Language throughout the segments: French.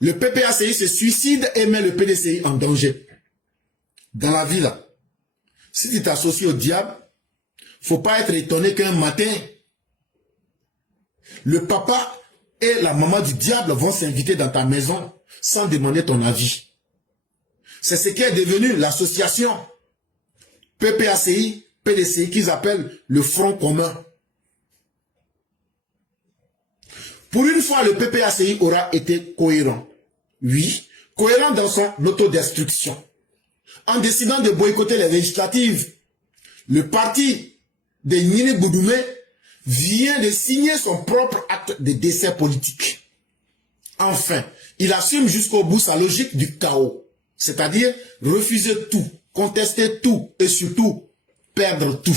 Le PPACI se suicide et met le PDCI en danger. Dans la vie, là, si tu t'associes au diable, faut pas être étonné qu'un matin, le papa et la maman du diable vont s'inviter dans ta maison sans demander ton avis. C'est ce qui est devenu l'association PPACI, PDCI, qu'ils appellent le Front commun. Pour une fois, le PPACI aura été cohérent. Oui, cohérent dans son autodestruction. En décidant de boycotter les législatives, le parti de Nini Boudoumé vient de signer son propre acte de décès politique. Enfin, il assume jusqu'au bout sa logique du chaos, c'est-à-dire refuser tout, contester tout et surtout perdre tout.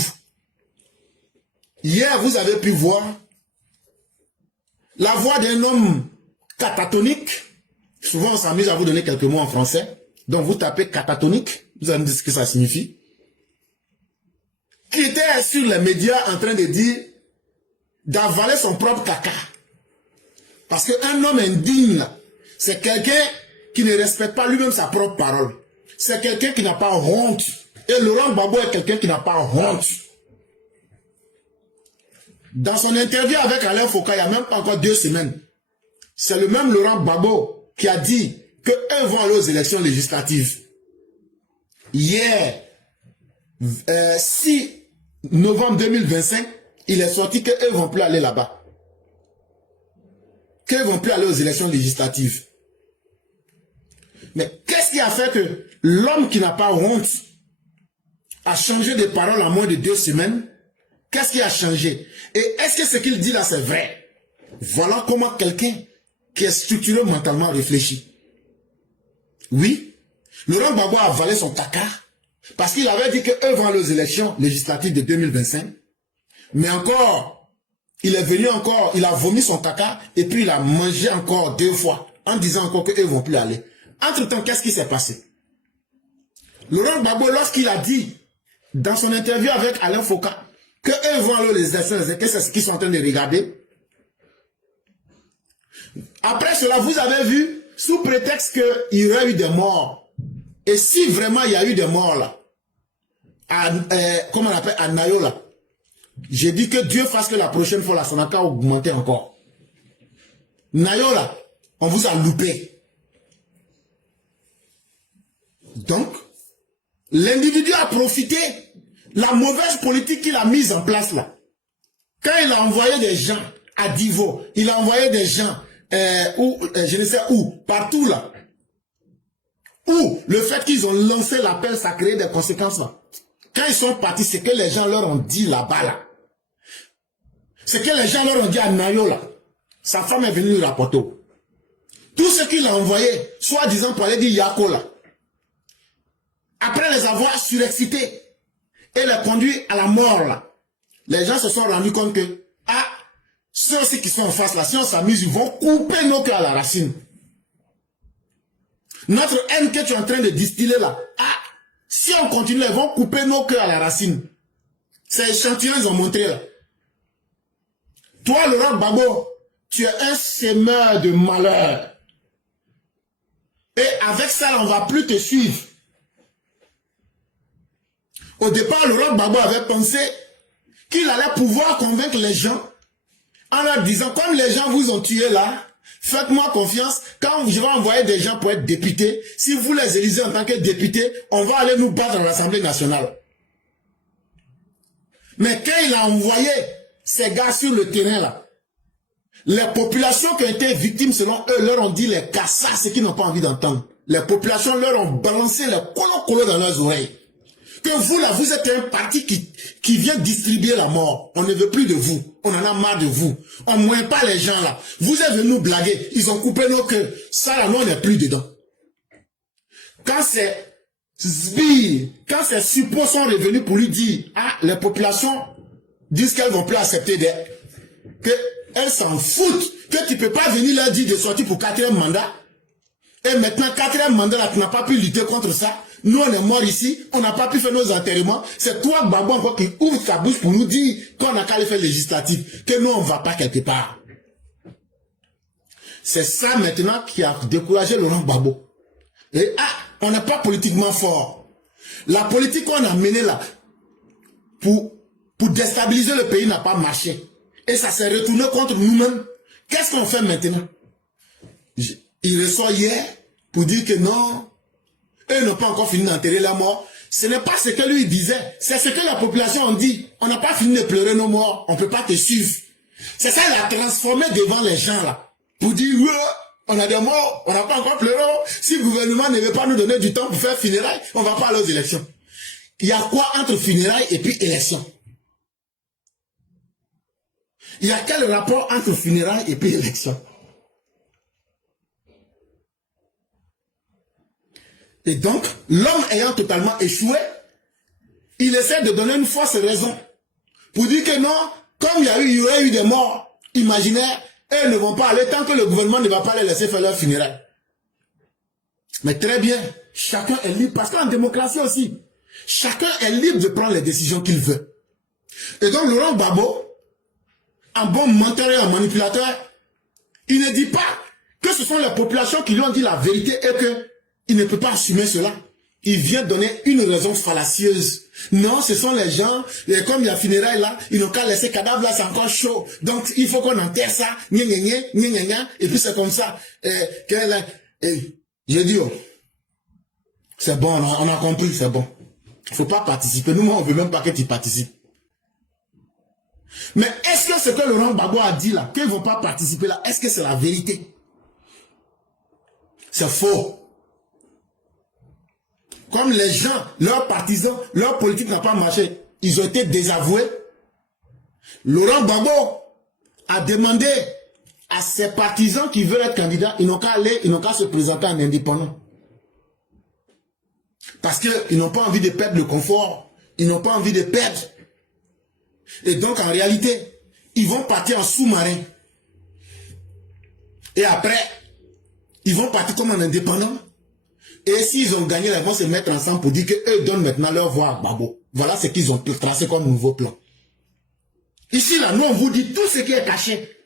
Hier, vous avez pu voir la voix d'un homme catatonique. Souvent, on s'amuse à vous donner quelques mots en français. Donc, vous tapez catatonique, vous allez me dire ce que ça signifie. Qui était sur les médias en train de dire d'avaler son propre caca. Parce qu'un homme indigne, c'est quelqu'un qui ne respecte pas lui-même sa propre parole. C'est quelqu'un qui n'a pas honte. Et Laurent Gbagbo est quelqu'un qui n'a pas honte. Dans son interview avec Alain Foucault, il n'y a même pas encore 2 semaines, c'est le même Laurent Gbagbo qui a dit qu'eux vont aller aux élections législatives. Hier, 6 novembre 2025, il est sorti qu'eux ne vont plus aller là-bas. Qu'eux ne vont plus aller aux élections législatives. Mais qu'est-ce qui a fait que l'homme qui n'a pas honte a changé de parole en moins de 2 semaines? Qu'est-ce qui a changé? Et est-ce que ce qu'il dit là, c'est vrai? Voilà comment quelqu'un qui est structuré mentalement réfléchit. Oui, Laurent Gbagbo a avalé son caca parce qu'il avait dit qu'eux vont aller aux élections législatives de 2025. Mais encore, il est venu encore, il a vomi son caca et puis il a mangé encore 2 fois en disant encore qu'eux ne vont plus aller. Entre-temps, qu'est-ce qui s'est passé? Laurent Gbagbo, lorsqu'il a dit dans son interview avec Alain Foucault qu'eux vont aller aux élections, que c'est ce qu'ils sont en train de regarder. Après cela, vous avez vu, sous prétexte qu'il y aurait eu des morts, et si vraiment il y a eu des morts là, comment on appelle, à Nayo là, j'ai dit que Dieu fasse que la prochaine fois là, ça n'a qu'à augmenter encore. Nayo là, on vous a loupé. Donc, l'individu a profité la mauvaise politique qu'il a mise en place là. Quand il a envoyé des gens à Divo, il a envoyé des gens je ne sais où, partout là. Où le fait qu'ils ont lancé l'appel, ça a créé des conséquences là. Quand ils sont partis, c'est que les gens leur ont dit là-bas là. C'est que les gens leur ont dit à Nayo là. Sa femme est venue lui rapporter. Tout ce qu'il a envoyé, soi-disant pour aller dire Yako là. Après les avoir surexcités et les conduits à la mort là, les gens se sont rendus compte que, ah, ceux aussi qui sont en face là, si on s'amuse, ils vont couper nos cœurs à la racine. Notre haine que tu es en train de distiller là, ah, si on continue, ils vont couper nos cœurs à la racine. Ces échantillons, ils ont montré là. Toi, Laurent Gbagbo, tu es un semeur de malheur. Et avec ça, là, on ne va plus te suivre. Au départ, Laurent Gbagbo avait pensé qu'il allait pouvoir convaincre les gens en leur disant, comme les gens vous ont tué là, faites-moi confiance, quand je vais envoyer des gens pour être députés, si vous les élisez en tant que députés, on va aller nous battre dans l'Assemblée nationale. Mais quand il a envoyé ces gars sur le terrain là, les populations qui ont été victimes, selon eux, leur ont dit les cassas, ce qu'ils n'ont pas envie d'entendre. Les populations leur ont balancé les colo-colo dans leurs oreilles. Que vous là, vous êtes un parti qui vient distribuer la mort. On ne veut plus de vous. On en a marre de vous. On ne moint pas les gens là. Vous êtes venus nous blaguer. Ils ont coupé nos cœurs. Ça là, nous on n'est plus dedans. Quand c'est Sbire, quand ces suppôts sont revenus pour lui dire, ah, les populations disent qu'elles ne vont plus accepter qu'elles s'en foutent, que tu ne peux pas venir leur dire de sortir pour 4e mandat. Et maintenant, 4e mandat là, tu n'as pas pu lutter contre ça. Nous, on est morts ici, on n'a pas pu faire nos enterrements. C'est toi, Gbagbo, encore qui ouvre ta bouche pour nous dire qu'on n'a qu'à aller faire législatif, que nous, on ne va pas quelque part. C'est ça maintenant qui a découragé Laurent Gbagbo. Et on n'est pas politiquement fort. La politique qu'on a menée là, pour déstabiliser le pays n'a pas marché. Et ça s'est retourné contre nous-mêmes. Qu'est-ce qu'on fait maintenant? Il ressort hier pour dire que non, eux n'ont pas encore fini d'enterrer la mort. Ce n'est pas ce que lui disait, c'est ce que la population a dit. On n'a pas fini de pleurer nos morts, on ne peut pas te suivre. C'est ça, il a transformé devant les gens là. Pour dire, ouais, on a des morts, on n'a pas encore pleuré. Si le gouvernement ne veut pas nous donner du temps pour faire funérailles, on ne va pas aller aux élections. Il y a quoi entre funérailles et puis élections? Il y a quel rapport entre funérailles et puis élections? Et donc, l'homme ayant totalement échoué, il essaie de donner une fausse raison. Pour dire que non, comme il y aurait eu des morts imaginaires, elles ne vont pas aller tant que le gouvernement ne va pas les laisser faire leur funérailles. Mais très bien, chacun est libre, parce qu'en démocratie aussi, chacun est libre de prendre les décisions qu'il veut. Et donc Laurent Gbagbo, un bon menteur et un manipulateur, il ne dit pas que ce sont les populations qui lui ont dit la vérité et que il ne peut pas assumer cela. Il vient donner une raison fallacieuse. Non, ce sont les gens, et comme il y a funérailles là, ils n'ont qu'à laisser cadavre là, c'est encore chaud. Donc il faut qu'on enterre ça, et puis c'est comme ça. J'ai dit, oh, c'est bon, on a compris, c'est bon. Il ne faut pas participer. Nous, on ne veut même pas que tu participes. Mais est-ce que ce que Laurent Gbagbo a dit là, qu'ils ne vont pas participer là, est-ce que c'est la vérité? C'est faux. Comme les gens, leurs partisans, leur politique n'a pas marché, ils ont été désavoués. Laurent Gbagbo a demandé à ses partisans qui veulent être candidats, ils n'ont qu'à aller, ils n'ont qu'à se présenter en indépendant. Parce qu'ils n'ont pas envie de perdre le confort, ils n'ont pas envie de perdre. Et donc en réalité, ils vont partir en sous-marin. Et après, ils vont partir comme en indépendant. Et s'ils ont gagné, ils vont se mettre ensemble pour dire qu'eux donnent maintenant leur voix à Gbagbo. Voilà ce qu'ils ont tracé comme nouveau plan. Ici, là, nous, on vous dit tout ce qui est caché.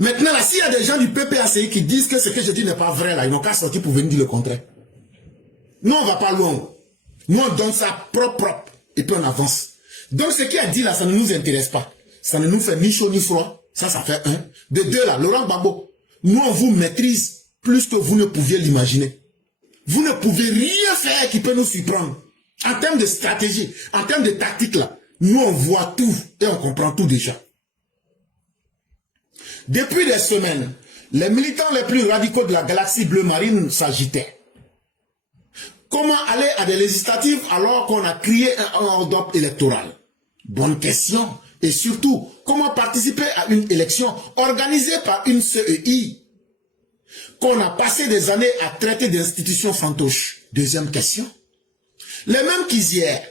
Maintenant, là, s'il y a des gens du PPACI qui disent que ce que je dis n'est pas vrai, là, ils n'ont qu'à sortir pour venir dire le contraire. Nous, on ne va pas loin. Nous, on donne ça propre, et puis on avance. Donc, ce qu'il a dit, là, ça ne nous intéresse pas. Ça ne nous fait ni chaud ni froid. Ça fait un. De deux, là, Laurent Gbagbo, nous, on vous maîtrise plus que vous ne pouviez l'imaginer. Vous ne pouvez rien faire qui peut nous surprendre. En termes de stratégie, en termes de tactique, là, nous, on voit tout et on comprend tout déjà. Depuis des semaines, les militants les plus radicaux de la galaxie bleu marine s'agitaient. Comment aller à des législatives alors qu'on a créé un ordre électoral? Bonne question. Et surtout, comment participer à une élection organisée par une CEI qu'on a passé des années à traiter d'institutions fantoches? Deuxième question. Les mêmes qui hier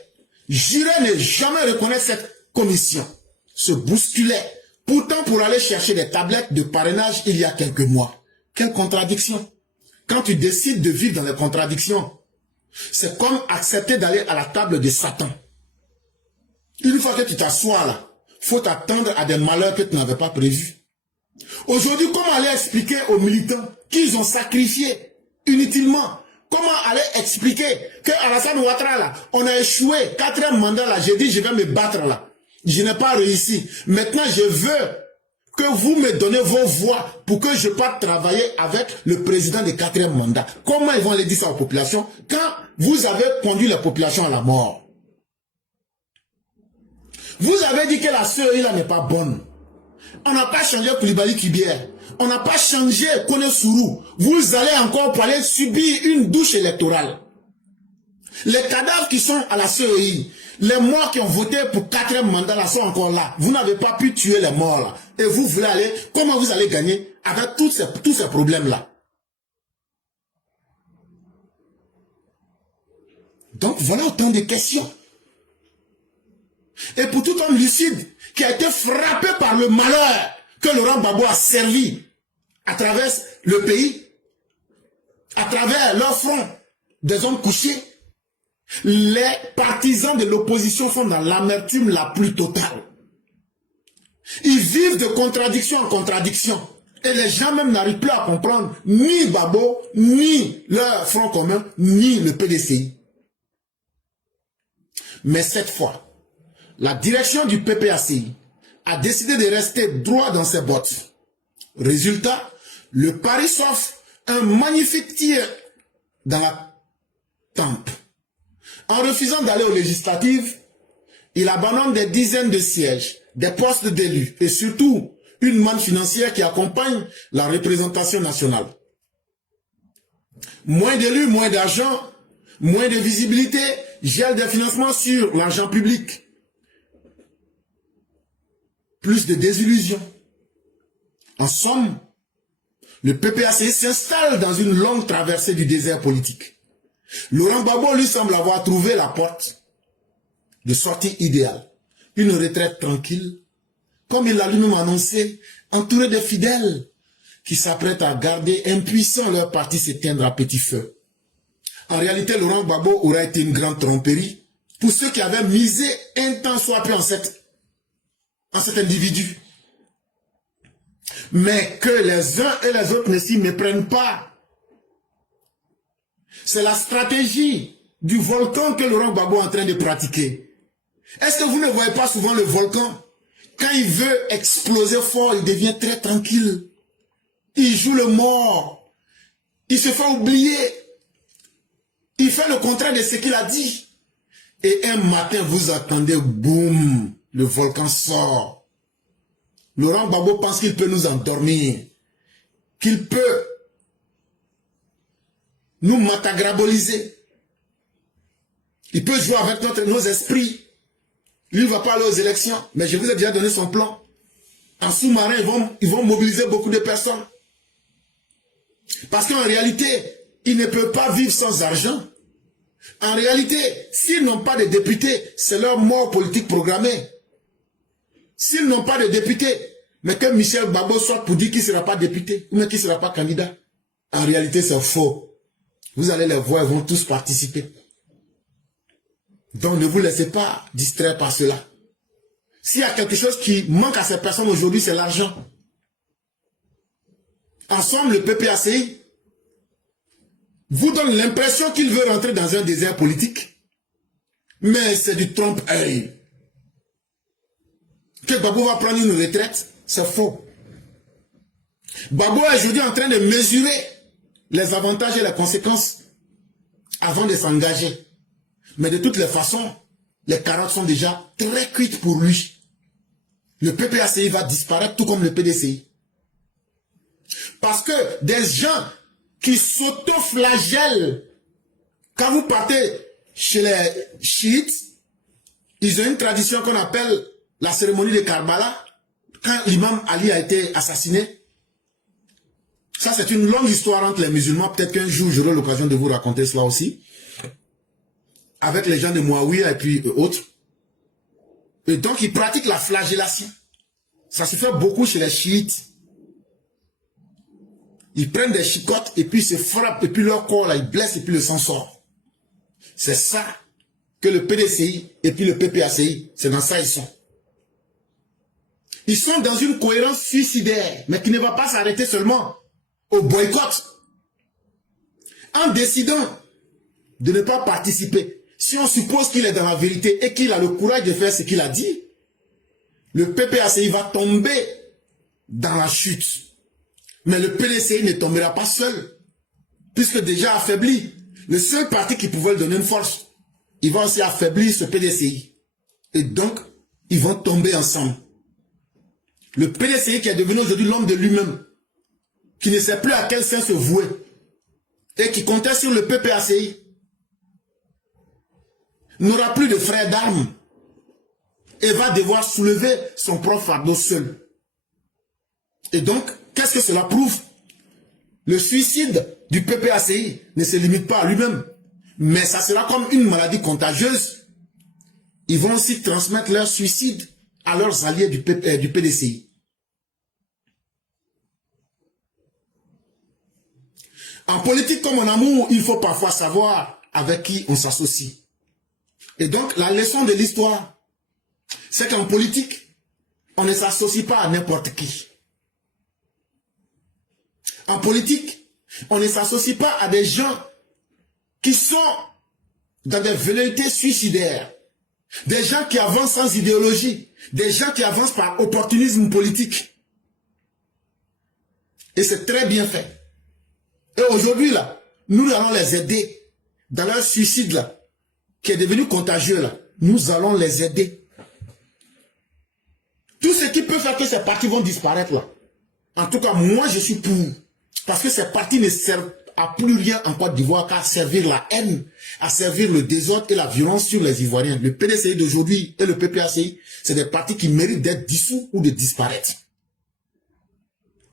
juraient ne jamais reconnaître cette commission se bousculaient pourtant pour aller chercher des tablettes de parrainage il y a quelques mois. Quelle contradiction! Quand tu décides de vivre dans les contradictions, c'est comme accepter d'aller à la table de Satan. Une fois que tu t'assois là, faut t'attendre à des malheurs que tu n'avais pas prévus. Aujourd'hui, comment aller expliquer aux militants qu'ils ont sacrifié inutilement? Comment aller expliquer que Alassane Ouattara là, on a échoué, 4e mandat là, j'ai dit je vais me battre là. Je n'ai pas réussi. Maintenant, je veux que vous me donnez vos voix pour que je parte travailler avec le président du 4e mandat. Comment ils vont aller dire ça aux populations quand vous avez conduit la population à la mort? Vous avez dit que la CEI là n'est pas bonne. On n'a pas changé Koulibaly Kibière. On n'a pas changé Kone Sourou. Vous allez encore pour aller subir une douche électorale. Les cadavres qui sont à la CEI, les morts qui ont voté pour 4e mandat là sont encore là. Vous n'avez pas pu tuer les morts là. Et vous voulez aller, comment vous allez gagner avec tous ces problèmes là? Donc voilà autant de questions. Et pour tout homme lucide qui a été frappé par le malheur que Laurent Gbagbo a servi à travers le pays, à travers leur front des hommes couchés, les partisans de l'opposition sont dans l'amertume la plus totale. Ils vivent de contradiction en contradiction. Et les gens même n'arrivent plus à comprendre ni Gbagbo, ni leur Front commun, ni le PDCI. Mais cette fois, la direction du PPACI a décidé de rester droit dans ses bottes. Résultat, le pari s'offre un magnifique tir dans la tempe. En refusant d'aller aux législatives, il abandonne des dizaines de sièges, des postes d'élus et surtout une manne financière qui accompagne la représentation nationale. Moins d'élus, moins d'argent, moins de visibilité, gel des financements sur l'argent public. Plus de désillusion. En somme, le PPACI s'installe dans une longue traversée du désert politique. Laurent Gbagbo lui semble avoir trouvé la porte de sortie idéale. Une retraite tranquille, comme il l'a lui-même annoncé, entouré de fidèles qui s'apprêtent à garder impuissants leur parti s'éteindre à petit feu. En réalité, Laurent Gbagbo aurait été une grande tromperie pour ceux qui avaient misé un temps soit peu en cet individu. Mais que les uns et les autres ne s'y méprennent pas. C'est la stratégie du volcan que Laurent Gbagbo est en train de pratiquer. Est-ce que vous ne voyez pas souvent le volcan? Quand il veut exploser fort, il devient très tranquille. Il joue le mort. Il se fait oublier. Il fait le contraire de ce qu'il a dit. Et un matin, vous attendez, boum, le volcan sort. Laurent Gbagbo pense qu'il peut nous endormir. Qu'il peut nous matagraboliser. Il peut jouer avec nos esprits. Lui ne va pas aller aux élections, mais je vous ai déjà donné son plan. En sous-marin, ils vont mobiliser beaucoup de personnes. Parce qu'en réalité, ils ne peuvent pas vivre sans argent. En réalité, s'ils n'ont pas de députés, c'est leur mort politique programmée. S'ils n'ont pas de députés, mais que Michel Gbagbo soit pour dire qu'il ne sera pas député, ou même qu'il ne sera pas candidat. En réalité, c'est faux. Vous allez les voir, ils vont tous participer. Donc ne vous laissez pas distraire par cela. S'il y a quelque chose qui manque à ces personnes aujourd'hui, c'est l'argent. Ensemble, le PPACI vous donne l'impression qu'il veut rentrer dans un désert politique. Mais c'est du trompe-œil. Que Gbagbo va prendre une retraite, c'est faux. Gbagbo est aujourd'hui en train de mesurer les avantages et les conséquences avant de s'engager. Mais de toutes les façons, les carottes sont déjà très cuites pour lui. Le PPACI va disparaître tout comme le PDCI. Parce que des gens qui s'auto-flagellent, quand vous partez chez les chiites, ils ont une tradition qu'on appelle la cérémonie de Karbala, quand l'imam Ali a été assassiné. Ça, c'est une longue histoire entre les musulmans. Peut-être qu'un jour, j'aurai l'occasion de vous raconter cela aussi. Avec les gens de Mouawiya et puis autres. Et donc, ils pratiquent la flagellation. Ça se fait beaucoup chez les chiites. Ils prennent des chicottes et puis ils se frappent et puis leur corps, là, ils blessent et puis le sang sort. C'est ça que le PDCI et puis le PPACI, c'est dans ça ils sont. Ils sont dans une cohérence suicidaire, mais qui ne va pas s'arrêter seulement au boycott. En décidant de ne pas participer, si on suppose qu'il est dans la vérité et qu'il a le courage de faire ce qu'il a dit, le PPACI va tomber dans la chute. Mais le PDCI ne tombera pas seul, puisque déjà affaibli. Le seul parti qui pouvait lui donner une force, il va aussi affaiblir ce PDCI. Et donc, ils vont tomber ensemble. Le PDCI qui est devenu aujourd'hui l'homme de lui-même, qui ne sait plus à quel sens se vouer, et qui comptait sur le PPACI, n'aura plus de frères d'armes et va devoir soulever son propre fardeau seul. Et donc, qu'est-ce que cela prouve? Le suicide du PPACI ne se limite pas à lui-même, mais ça sera comme une maladie contagieuse. Ils vont aussi transmettre leur suicide à leurs alliés du PDCI. En politique comme en amour, il faut parfois savoir avec qui on s'associe. Et donc, la leçon de l'histoire, c'est qu'en politique, on ne s'associe pas à n'importe qui. en politique, on ne s'associe pas à des gens qui sont dans des velléités suicidaires. Des gens qui avancent sans idéologie. Des gens qui avancent par opportunisme politique. Et c'est très bien fait. Et aujourd'hui, là, nous allons les aider dans leur suicide, là, qui est devenu contagieux, là. Nous allons les aider. Tout ce qui peut faire que ces partis vont disparaître, là. En tout cas, moi, je suis pour. Parce que ces partis ne servent à plus rien en Côte d'Ivoire qu'à servir la haine, à servir le désordre et la violence sur les Ivoiriens. Le PDCI d'aujourd'hui et le PPACI, c'est des partis qui méritent d'être dissous ou de disparaître.